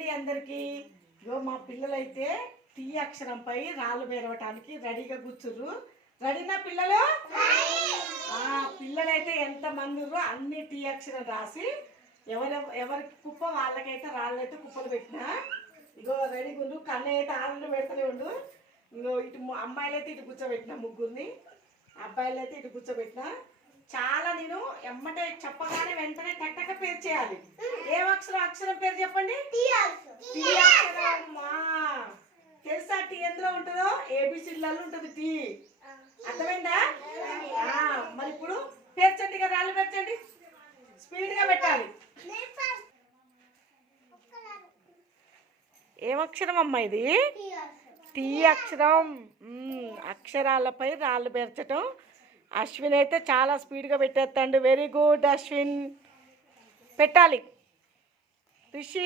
అండి అందరికీ. ఇగో మా పిల్లలైతే టీ అక్షరంపై రాళ్ళు బెరవటానికి రెడీగా కూర్చుర్రు. రెడీనా పిల్లలు? పిల్లలైతే ఎంతమంది అన్ని టీ అక్షరం రాసి ఎవరికి కుప్ప వాళ్ళకైతే రాళ్ళు అయితే కుప్పలు పెట్టినా. ఇగో రెడీగా ఉండు. కన్నయ్య అయితే ఆరులు పెడుతూనే ఉండు. ఇగో ఇటు అమ్మాయిలు అయితే ఇటు కూర్చోబెట్టిన, ముగ్గురిని అబ్బాయిలు అయితే ఇటు కూర్చోబెట్టిన. చాలా నేను ఎమ్మటే చెప్పగానే వెంటనే టక్క పేరు చేయాలి. ఏం అక్షరం పేరు చెప్పండి. టీ అక్షరం. తెలుసా టీ ఎందులో ఉంటుందో? ఏబిసిడ్లలో ఉంటుంది టీ. అర్థమైందా? మరి ఇప్పుడు పేర్చండి కదా, రాళ్ళు పేర్చండి. స్పీడ్గా పెట్టాలి. ఏమక్షరం అమ్మా ఇది? టీ అక్షరం. అక్షరాలపై రాళ్ళు పేర్చటం. అశ్విన్ అయితే చాలా స్పీడ్గా పెట్టేస్తాడు. Very good Ashwin. పెట్టాలి. రిషి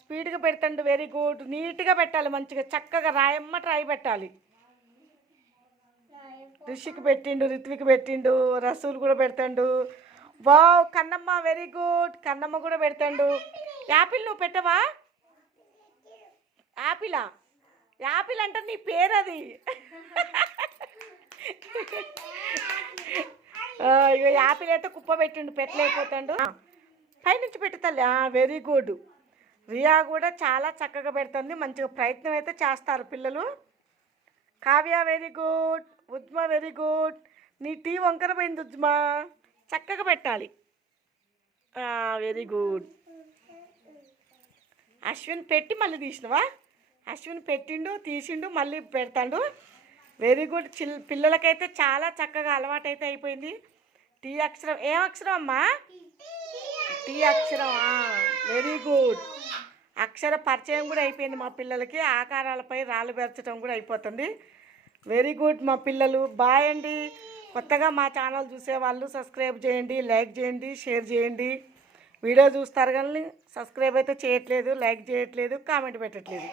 స్పీడ్గా పెడతాడు. Very good. నీట్గా పెట్టాలి, మంచిగా చక్కగా రాయమ్మట రాయి పెట్టాలి. రిషికి పెట్టిండు, రిత్వికి పెట్టిండు, రసూల్ కూడా పెడతాడు. Wow Kannamma very good. Kannamma కూడా పెడతాడు. యాపిల్ నువ్వు పెట్టవా? యాపిలా? యాపిల్ అంటే నీ పేరు అది. ఇక యాపిల్ అయితే కుప్ప పెట్టిండు, పెట్టలేకపోతాడు. పైనుంచి పెట్టుతలే. Very good. రియా కూడా చాలా చక్కగా పెడుతుంది. మంచిగా ప్రయత్నం అయితే చేస్తారు పిల్లలు. Kavya very good. Uzma very good. నీ టీ వంకర పోయింది ఉజ్మా, చక్కగా పెట్టాలి. Very good. అశ్విన్ పెట్టి మళ్ళీ తీసినవా? అశ్విన్ పెట్టిండు, తీసిండు, మళ్ళీ పెడతాడు. Very good. పిల్లలకైతే చాలా చక్కగా అలవాటు అయితే అయిపోయింది. టీ అక్షరం. ఏం అక్షరం అమ్మా? టీ అక్షరం. Very good. అక్షర పరిచయం కూడా అయిపోయింది మా పిల్లలకి. ఆకారాలపై రాళ్ళు పెరచడం కూడా అయిపోతుంది. వెరీ గుడ్ మా పిల్లలు. బాయ్ అండి. కొత్తగా మా ఛానల్ చూసేవాళ్ళు సబ్స్క్రైబ్ చేయండి, లైక్ చేయండి, షేర్ చేయండి. వీడియో చూస్తారు కానీ సబ్స్క్రైబ్ అయితే చేయట్లేదు, లైక్ చేయట్లేదు, కామెంట్ పెట్టట్లేదు.